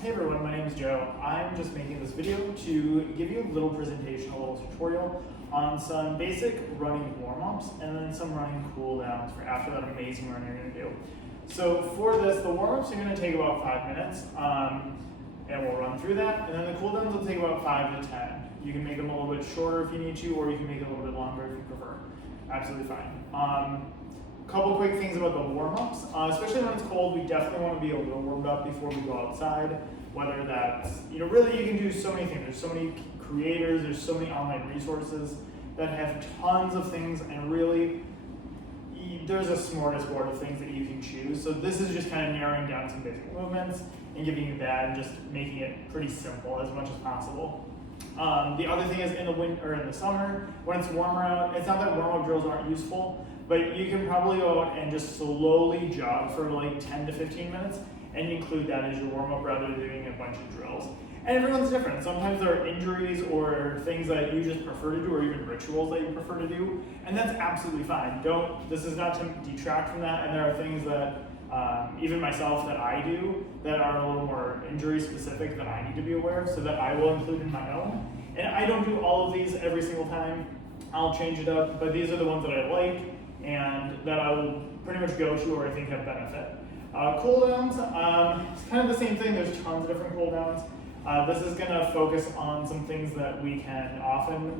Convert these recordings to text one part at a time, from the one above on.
Hey everyone, my name is Joe. I'm just making this video to give you a little presentation, a little tutorial on some basic running warm-ups and then some running cool-downs for after that amazing run you're going to do. So for this, the warm-ups are going to take about 5 minutes, and we'll run through that, and then the cool-downs will take about 5 to 10. You can make them a little bit shorter if you need to, or you can make it a little bit longer if you prefer. Absolutely fine. Couple quick things about the warm-ups, especially when it's cold, we definitely want to be a little warmed up before we go outside. Whether that's, really you can do so many things. There's so many creators, there's so many online resources that have tons of things, and really, there's a smorgasbord of things that you can choose. So this is just kind of narrowing down some basic movements and giving you that and just making it pretty simple as much as possible. The other thing is in the winter or in the summer, when it's warmer out, it's not that warm-up drills aren't useful, but you can probably go out and just slowly jog for like 10 to 15 minutes and include that as your warm-up rather than doing a bunch of drills. And everyone's different. Sometimes there are injuries or things that you just prefer to do, or even rituals that you prefer to do, and that's absolutely fine. This is not to detract from that, and there are things that even myself that I do that are a little more injury specific that I need to be aware of, so that I will include in my own. And I don't do all of these every single time. I'll change it up, but these are the ones that I like and that I will pretty much go to or I think have benefit. Cooldowns, it's kind of the same thing. There's tons of different cooldowns. This is going to focus on some things that we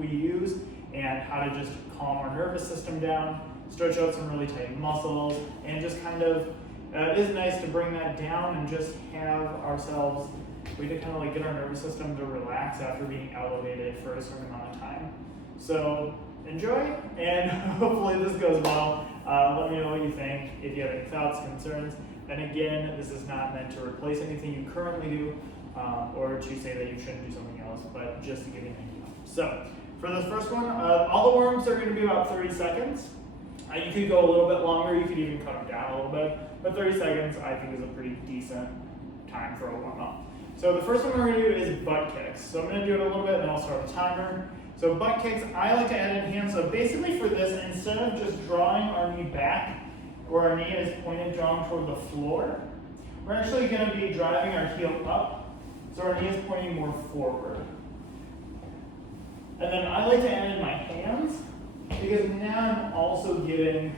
use and how to just calm our nervous system down, stretch out some really tight muscles, and just kind of, it is nice to bring that down and just have ourselves, we to kind of like get our nervous system to relax after being elevated for a certain amount of time. So enjoy, and hopefully this goes well. Let me know what you think, if you have any thoughts, concerns. And again, this is not meant to replace anything you currently do, or to say that you shouldn't do something else, but just to give you an idea. So, for the first one, all the warm-ups are going to be about 30 seconds. You could go a little bit longer, you could even cut them down a little bit, but 30 seconds I think is a pretty decent time for a warm-up. So the first one we're going to do is butt kicks. So I'm going to do it a little bit, and then I'll start the timer. So butt kicks, I like to add in hands. So basically for this, instead of just drawing our knee back, where our knee is pointed down toward the floor, we're actually going to be driving our heel up, so our knee is pointing more forward. And then I like to add in my hands, because now I'm also getting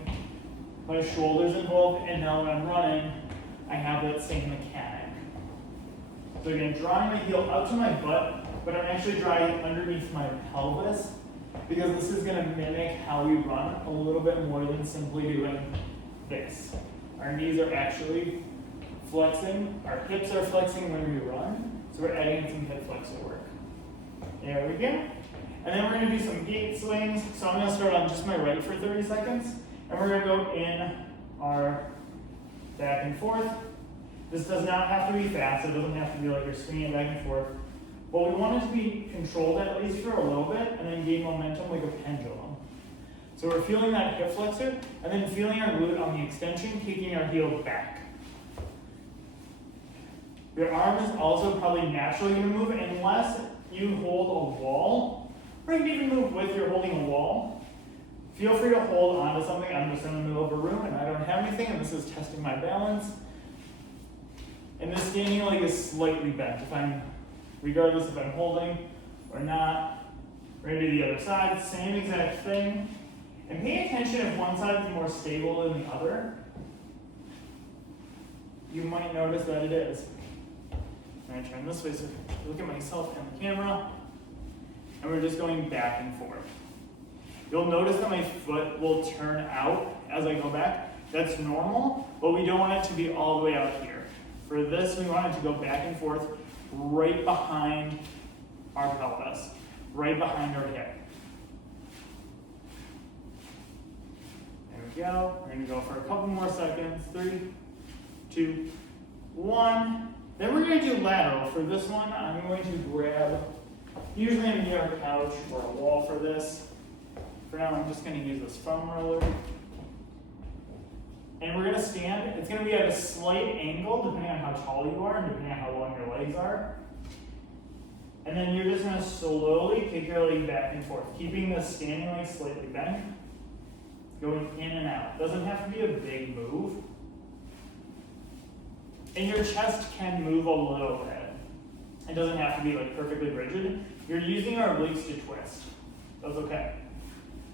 my shoulders involved, and now when I'm running, I have that same mechanic. So again, drawing the heel up to my butt, but I'm actually drawing underneath my pelvis, because this is going to mimic how we run a little bit more than simply doing this. Our knees are actually flexing, our hips are flexing when we run, so we're adding some hip flexor work. There we go. And then we're going to do some gate swings. So I'm going to start on just my right for 30 seconds, and we're going to go in our back and forth. This does not have to be fast, it doesn't have to be like you're swinging it back and forth. But we want it to be controlled at least for a little bit, and then gain momentum like a pendulum. So we're feeling that hip flexor, and then feeling our glute on the extension, kicking our heel back. Your arm is also probably naturally going to move unless you hold a wall, or you can even move with you're holding a wall. Feel free to hold onto something. I'm just in the middle of a room and I don't have anything, and this is testing my balance. And this standing leg is slightly bent. Regardless if I'm holding or not. We're going to do the other side, same exact thing. And pay attention if one side is more stable than the other. You might notice that it is. I'm going to turn this way so I look at myself and the camera. And we're just going back and forth. You'll notice that my foot will turn out as I go back. That's normal, but we don't want it to be all the way out here. For this, we want it to go back and forth right behind our pelvis, right behind our hip. There we go. We're going to go for a couple more seconds. 3, 2, 1. Then we're going to do lateral. For this one, I'm going to grab, usually I'm near a couch or a wall for this. For now, I'm just going to use this foam roller. And we're going to stand. It's going to be at a slight angle depending on how tall you are and depending on how long your legs are. And then you're just going to slowly kick your leg back and forth, keeping the standing leg slightly bent, going in and out. Doesn't have to be a big move. And your chest can move a little bit. It doesn't have to be like perfectly rigid. You're using our obliques to twist. That's okay.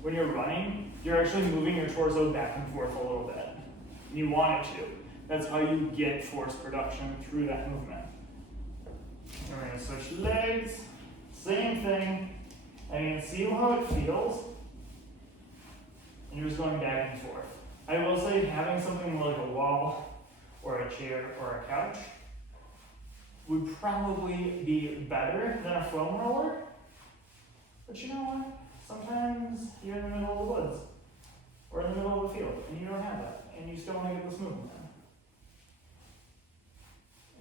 When you're running, you're actually moving your torso back and forth a little bit. You want it to. That's how you get force production through that movement. And we're going to switch legs. Same thing. And you can see how it feels. And you're just going back and forth. I will say having something more like a wall or a chair or a couch would probably be better than a foam roller. But you know what? Sometimes you're in the middle of the woods or in the middle of the field and you don't have that. And you still want to get this movement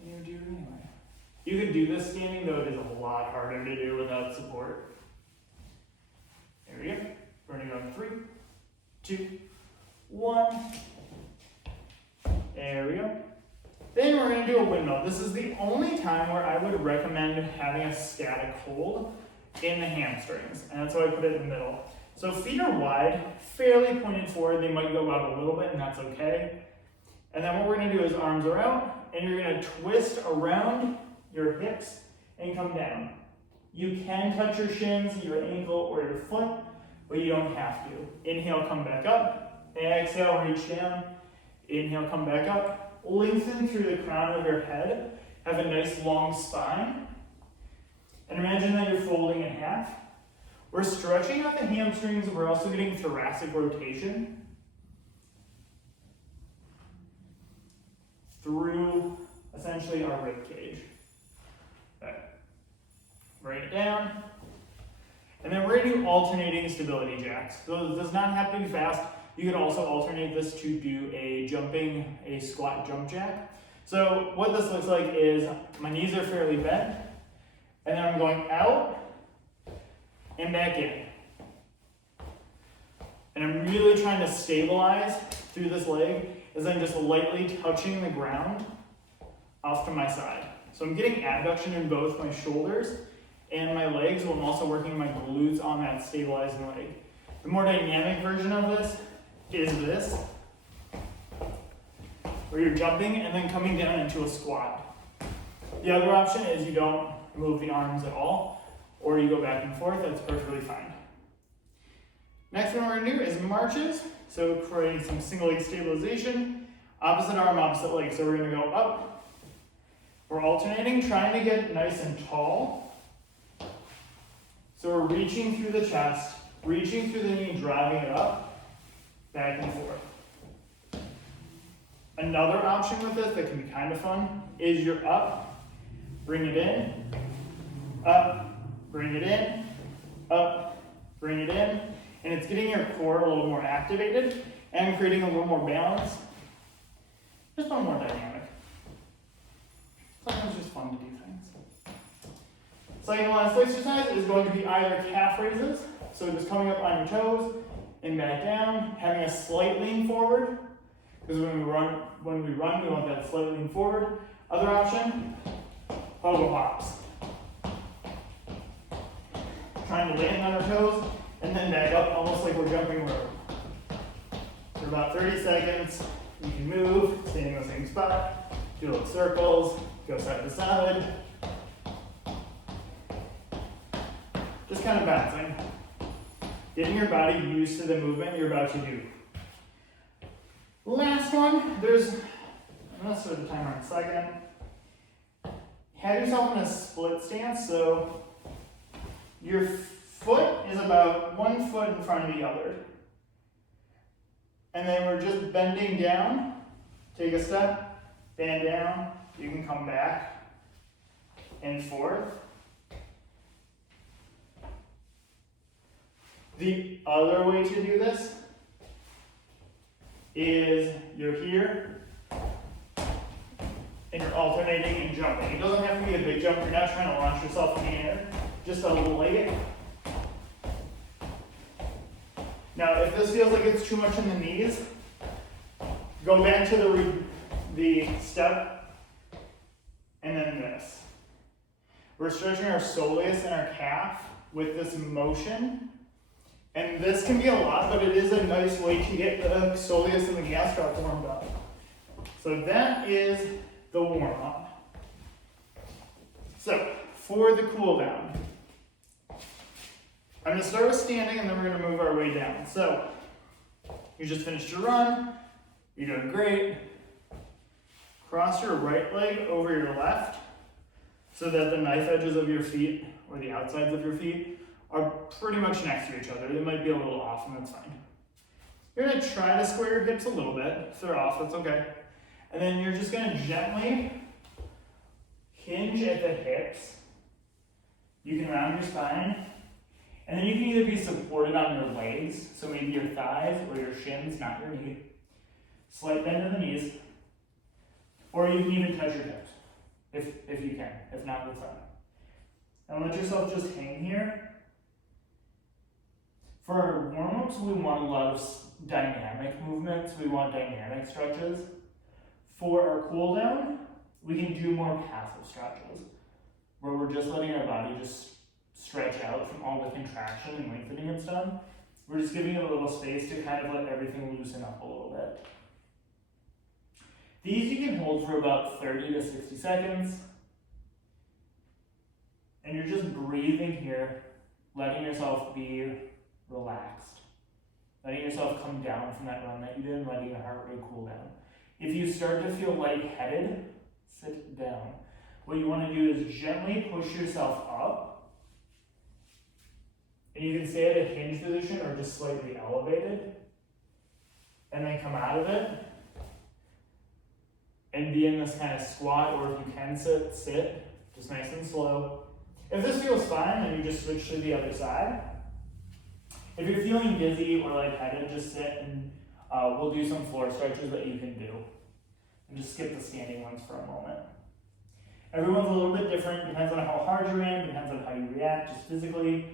in. And you do it anyway. You could do this standing, though it is a lot harder to do without support. There we go. We're going to go in 3, 2, 1. There we go. Then we're going to do a windmill. This is the only time where I would recommend having a static hold in the hamstrings. And that's why I put it in the middle. So feet are wide, fairly pointed forward. They might go out a little bit, and that's okay. And then what we're going to do is arms are out, and you're going to twist around your hips and come down. You can touch your shins, your ankle, or your foot, but you don't have to. Inhale, come back up. Exhale, reach down. Inhale, come back up. Lengthen through the crown of your head. Have a nice long spine. And imagine that you're folding in half. We're stretching out the hamstrings. We're also getting thoracic rotation through essentially our rib cage. Okay. Bring it down. And then we're going to do alternating stability jacks. So it does not have to be fast. You can also alternate this to do a squat jump jack. So what this looks like is my knees are fairly bent, and then I'm going out and back in. And I'm really trying to stabilize through this leg as I'm just lightly touching the ground off to my side. So I'm getting abduction in both my shoulders and my legs, while I'm also working my glutes on that stabilizing leg. The more dynamic version of this is this, where you're jumping and then coming down into a squat. The other option is you don't move the arms at all, or you go back and forth. That's perfectly fine. Next one we're going to do is marches. So creating some single leg stabilization, opposite arm, opposite leg. So we're going to go up. We're alternating, trying to get nice and tall. So we're reaching through the chest, reaching through the knee, driving it up, back and forth. Another option with this that can be kind of fun is you're up, bring it in, up, bring it in, up, bring it in, and it's getting your core a little more activated and creating a little more balance. Just one more dynamic. Sometimes it's just fun to do things. Second to last exercise is going to be either calf raises, so just coming up on your toes and back down, having a slight lean forward, because when we run, we want that slight lean forward. Other option, pogo hops. Trying to land on our toes and then back up, almost like we're jumping rope. For about 30 seconds, you can move, stay in the same spot, do little circles, go side to side. Just kind of bouncing. Getting your body used to the movement you're about to do. Last one, I'm gonna set the timer in a second. Have yourself in a split stance, so your foot is about 1 foot in front of the other. And then we're just bending down. Take a step, bend down. You can come back and forth. The other way to do this is you're here and you're alternating and jumping. It doesn't have to be a big jump. You're not trying to launch yourself in the air, just a little leg. Now, if this feels like it's too much in the knees, go back to the step and then this. We're stretching our soleus and our calf with this motion. And this can be a lot, but it is a nice way to get the soleus and the gastroc warmed up. So that is the warm-up. So For the cool down, I'm going to start with standing and then we're going to move our way down. So you just finished your run, you're doing great. Cross your right leg over your left so that the knife edges of your feet or the outsides of your feet are pretty much next to each other. They might be a little off and that's fine. You're going to try to square your hips a little bit. If they're off, that's okay. And then you're just going to gently hinge at the hips. You can round your spine. And then you can either be supported on your legs, so maybe your thighs or your shins, not your knee. Slight bend in the knees. Or you can even touch your hips, if you can. If not, that's fine. And let yourself just hang here. For our warm-ups, we want a lot of dynamic movements. We want dynamic stretches. For our cool down, we can do more passive stretches, where we're just letting our body just stretch out from all the contraction and lengthening it's done. We're just giving it a little space to kind of let everything loosen up a little bit. These you can hold for about 30 to 60 seconds. And you're just breathing here, letting yourself be relaxed. Letting yourself come down from that run that you did and letting your heart rate cool down. If you start to feel lightheaded, sit down. What you want to do is gently push yourself up. And you can stay at a hinge position or just slightly elevated. And then come out of it. And be in this kind of squat, or if you can sit, just nice and slow. If this feels fine, then you just switch to the other side. If you're feeling dizzy or lightheaded, just sit and we'll do some floor stretches that you can do. And just skip the standing ones for a moment. Everyone's a little bit different, depends on how hard you ran, depends on how you react just physically.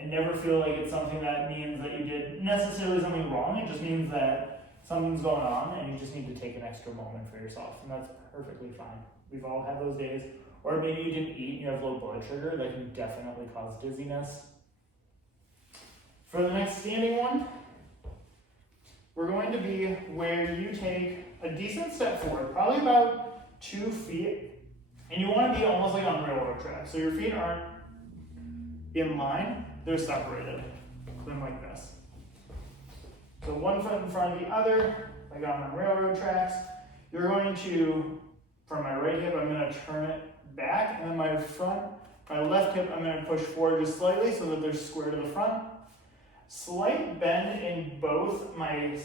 And never feel like it's something that means that you did necessarily something wrong. It just means that something's going on and you just need to take an extra moment for yourself. And that's perfectly fine. We've all had those days. Or maybe you didn't eat and you have low blood sugar. That can definitely cause dizziness. For the next standing one, we're going to be where you take a decent step forward, probably about 2 feet. And you want to be almost like on railroad tracks. So your feet aren't in line. They're separated, them like this. So one foot in front of the other, like on railroad tracks. You're going to, from my right hip, I'm going to turn it back, and then my left hip, I'm going to push forward just slightly so that they're square to the front. Slight bend in both my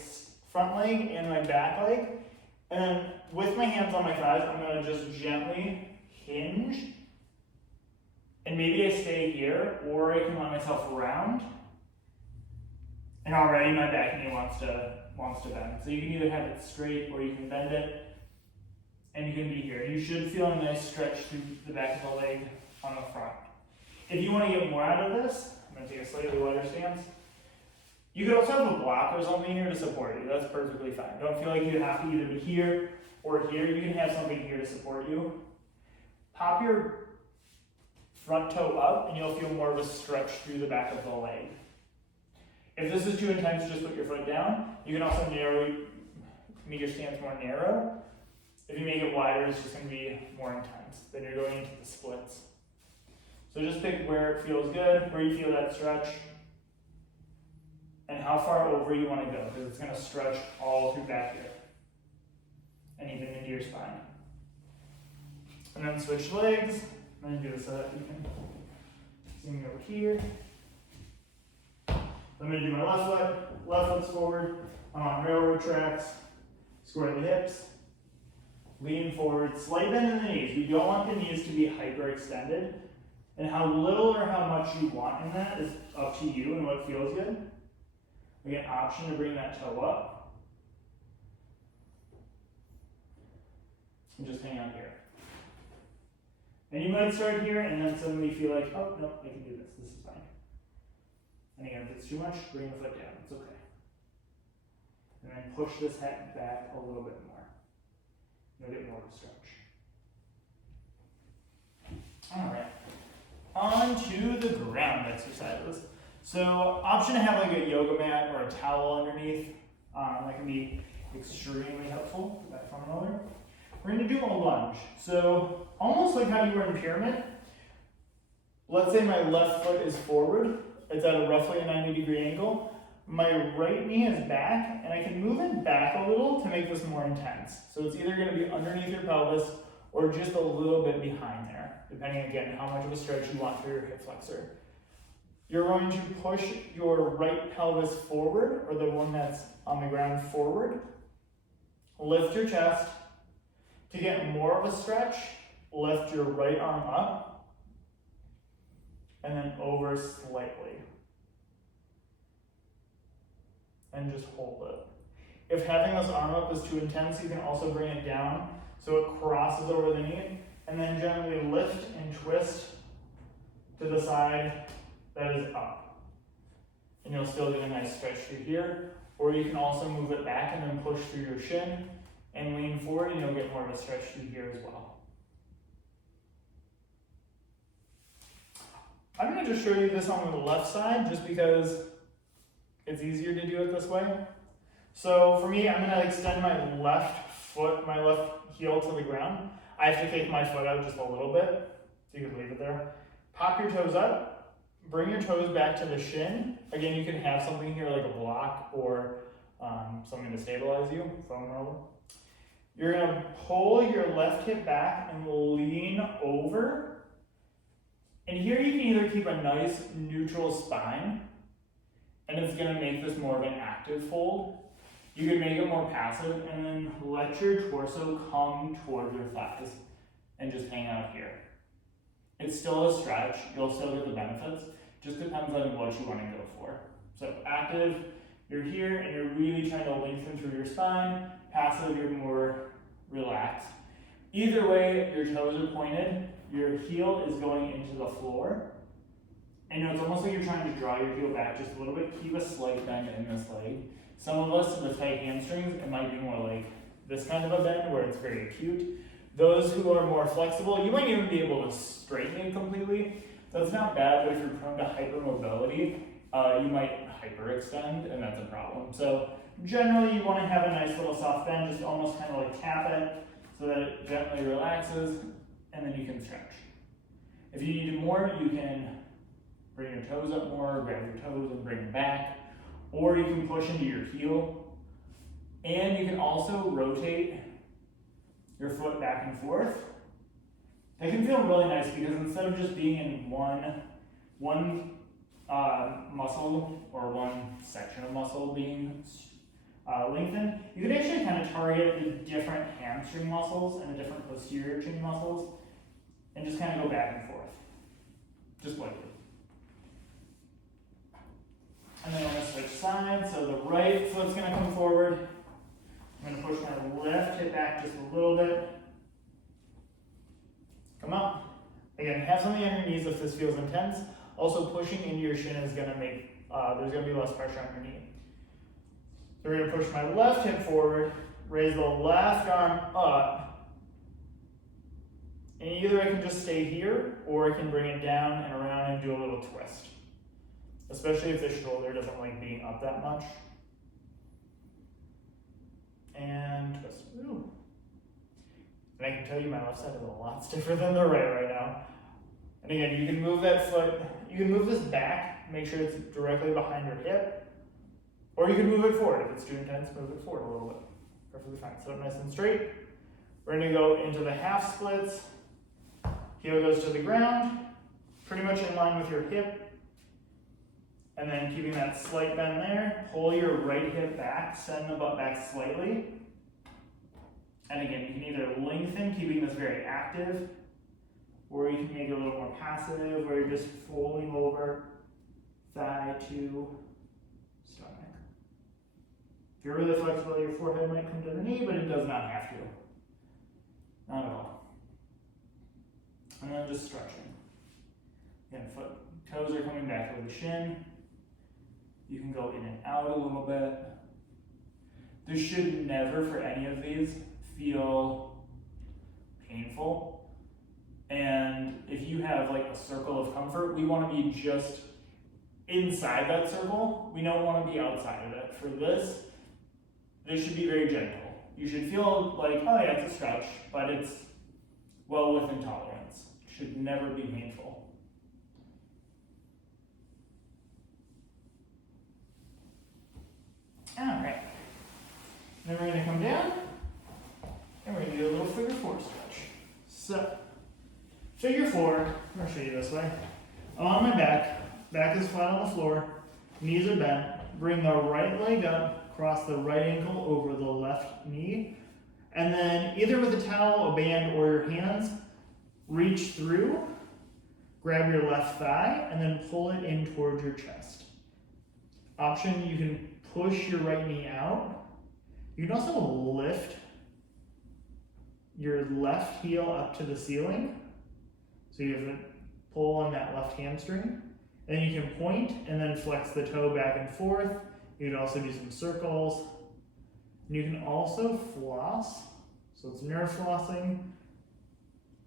front leg and my back leg. And then with my hands on my thighs, I'm going to just gently hinge. And maybe I stay here, or I can let myself round. And already my back knee wants to bend. So you can either have it straight or you can bend it. And you can be here. You should feel a nice stretch through the back of the leg on the front. If you want to get more out of this, I'm going to take a slightly wider stance. You could also have a block or something here to support you. That's perfectly fine. Don't feel like you have to either be here or here. You can have something here to support you. Pop your front toe up and you'll feel more of a stretch through the back of the leg. If this is too intense, just put your foot down. You can also make your stance more narrow. If you make it wider, it's just going to be more intense. Then you're going into the splits. So just pick where it feels good, where you feel that stretch, and how far over you want to go, because it's going to stretch all through back here and even into your spine. And then switch legs. And then do this so that you can see me over here. I'm going to do my left foot's forward. I'm on railroad tracks. Square the hips. Lean forward. Slight bend in the knees. You don't want the knees to be hyperextended. And how little or how much you want in that is up to you and what feels good. Again, option to bring that toe up. And just hang out here. And you might start here and then suddenly feel like, oh, no, I can do this. This is fine. And again, if it's too much, bring the foot down. It's okay. And then push this head back a little bit more. You'll get more of a stretch. All right. On to the ground exercises. So, option to have like a yoga mat or a towel underneath. That can be extremely helpful. Put that front over. we're gonna do a lunge. So almost like how you were in pyramid. Let's say my left foot is forward. It's at roughly a 90-degree angle. My right knee is back, and I can move it back a little to make this more intense. So it's either gonna be underneath your pelvis or just a little bit behind there, depending again how much of a stretch you want for your hip flexor. You're going to push your right pelvis forward, or the one that's on the ground forward. Lift your chest. To get more of a stretch, lift your right arm up, and then over slightly. And just hold it. If having this arm up is too intense, you can also bring it down so it crosses over the knee, and then gently lift and twist to the side that is up. And you'll still get a nice stretch through here, or you can also move it back and then push through your shin and lean forward, and you'll get more of a stretch through here as well. I'm going to just show you this on the left side just because it's easier to do it this way. So for me, I'm going to extend my left foot, my left heel to the ground. I have to take my foot out just a little bit, so you can leave it there. Pop your toes up, bring your toes back to the shin. Again, you can have something here like a block or something to stabilize you, foam roller. You're going to pull your left hip back and lean over. And here you can either keep a nice neutral spine, and it's going to make this more of an active fold. You can make it more passive and then let your torso come toward your thighs and just hang out here. It's still a stretch, you'll still get the benefits, just depends on what you want to go for. So active, you're here and you're really trying to lengthen through your spine. Passive, you're more relaxed. Either way, your toes are pointed, your heel is going into the floor. And it's almost like you're trying to draw your heel back just a little bit, keep a slight bend in this leg. Some of us with tight hamstrings, it might be more like this kind of a bend where it's very acute. Those who are more flexible, you might even be able to straighten it completely. That's not bad, but if you're prone to hypermobility, you might hyperextend, and that's a problem. So generally you want to have a nice little soft bend, just almost kind of like tap it so that it gently relaxes, and then you can stretch. If you need more, you can bring your toes up more, grab your toes and bring them back. Or you can push into your heel, and you can also rotate your foot back and forth. It can feel really nice because instead of just being in one muscle or one section of muscle being lengthened, you can actually kind of target the different hamstring muscles and the different posterior chain muscles and just kind of go back and forth, just like it. And then I'm going to switch sides, so the right foot's going to come forward. I'm going to push my left hip back just a little bit. Come up. Again, have something on your knees if this feels intense. Also, pushing into your shin is going to make, there's going to be less pressure on your knee. So we're going to push my left hip forward, raise the left arm up. And either I can just stay here, or I can bring it down and around and do a little twist. Especially if the shoulder doesn't like being up that much. And twist. Ooh. And I can tell you my left side is a lot stiffer than the right now. And again, you can move that foot, you can move this back, make sure it's directly behind your hip. Or you can move it forward. If it's too intense, move it forward a little bit. Perfectly fine. Sit up nice and straight. We're going to go into the half splits. Heel goes to the ground, pretty much in line with your hip. And then keeping that slight bend there, pull your right hip back, send the butt back slightly. And again, you can either lengthen, keeping this very active, or you can make it a little more passive, where you're just folding over thigh to stomach. If you're really flexible, your forehead might come to the knee, but it does not have to. Not at all. And then just stretching. Again, toes are coming back over the shin. You can go in and out a little bit. This should never, for any of these, feel painful. And if you have like a circle of comfort, we want to be just inside that circle. We don't want to be outside of it. For this should be very gentle. you should feel like, oh yeah, it's a stretch, but it's well within tolerance. It should never be painful. All right. Then we're gonna come down, and we're gonna do a little figure 4 stretch. So, figure 4, I'm gonna show you this way. I'm on my back is flat on the floor, knees are bent. Bring the right leg up, cross the right ankle over the left knee, and then either with a towel, a band, or your hands, reach through, grab your left thigh, and then pull it in towards your chest. Option, you can push your right knee out. You can also lift your left heel up to the ceiling. So you have to pull on that left hamstring. And then you can point and then flex the toe back and forth. You can also do some circles. And you can also floss. So it's nerve flossing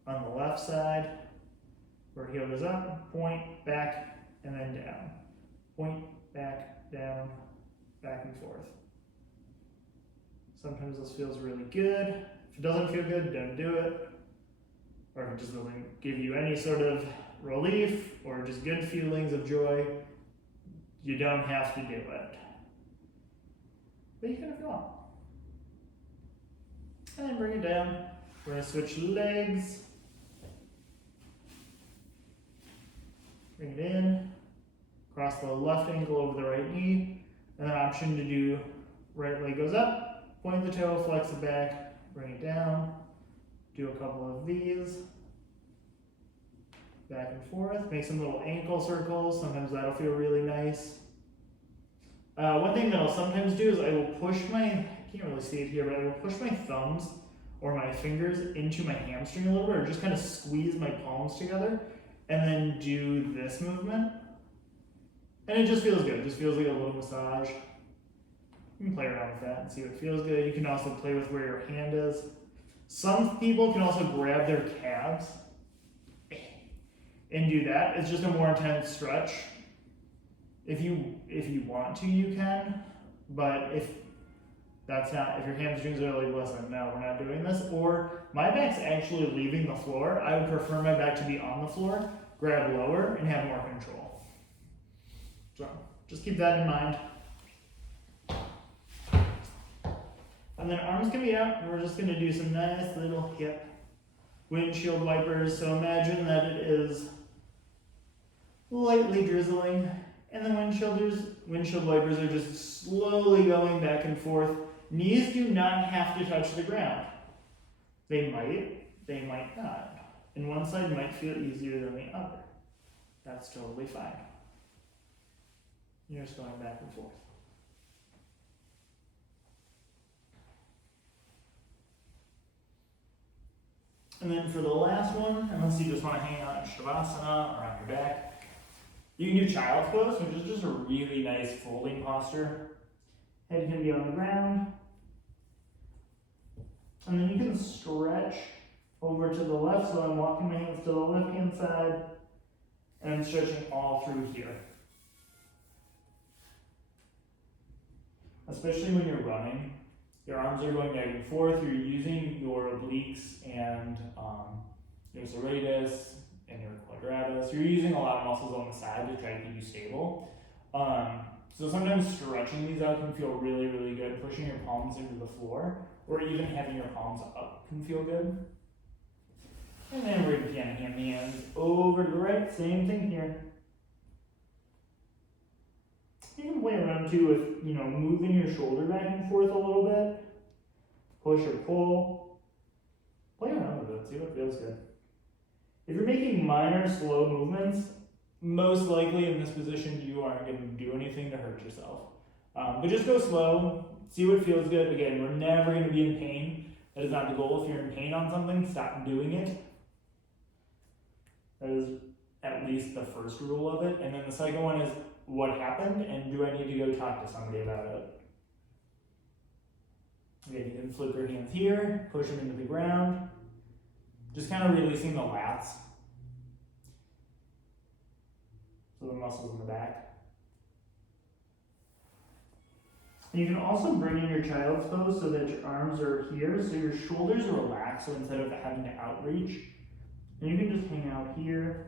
on the left side, where heel goes up, point, back, and then down. Point, back, down, back and forth. Sometimes this feels really good. If it doesn't feel good, don't do it. Or if it just doesn't give you any sort of relief or just good feelings of joy, you don't have to do it. But you can if you want. And then bring it down. We're going to switch legs. Bring it in. Cross the left ankle over the right knee. And then option to do right leg goes up, point the toe, flex it back, bring it down. Do a couple of these. Back and forth, make some little ankle circles, sometimes that'll feel really nice. One thing that I'll sometimes do is I will push I can't really see it here, but I will push my thumbs or my fingers into my hamstring a little bit, or just kind of squeeze my palms together, and then do this movement. And it just feels good, it just feels like a little massage. You can play around with that and see what feels good. You can also play with where your hand is. Some people can also grab their calves and do that. It's just a more intense stretch. If you want to, you can, but if your hamstrings are like, listen, no, we're not doing this, or my back's actually leaving the floor, I would prefer my back to be on the floor, grab lower, and have more control. So, just keep that in mind. And then arms can be out, and we're just gonna do some nice little hip windshield wipers. So imagine that it is lightly drizzling, and the windshield wipers are just slowly going back and forth. Knees do not have to touch the ground. They might not. And one side might feel easier than the other. That's totally fine. You're just going back and forth. And then for the last one, unless you just want to hang out in Shavasana or on your back, you can do child's pose, which is just a really nice folding posture. Head can be on the ground. And then you can stretch over to the left, so I'm walking my hands to the left hand side, and I'm stretching all through here. Especially when you're running, your arms are going back and forth, you're using your obliques and your serratus and your quadratus. You're using a lot of muscles on the side to try to keep you stable. So sometimes stretching these out can feel really, really good. Pushing your palms into the floor, or even having your palms up can feel good. And then we're going to hand the hands over to the right, same thing here. You can play around too with, moving your shoulder back and forth a little bit. Push or pull. Play around with it, see what feels good. If you're making minor, slow movements, most likely in this position you aren't going to do anything to hurt yourself. But just go slow, see what feels good. Again, we're never going to be in pain. That is not the goal. If you're in pain on something, stop doing it. That is at least the first rule of it. And then the second one is, what happened, and do I need to go talk to somebody about it? Again, you can flip your hands here, push them into the ground, just kind of releasing the lats. So the muscles in the back. And you can also bring in your child's pose so that your arms are here, so your shoulders are relaxed, so instead of having to outreach. And you can just hang out here,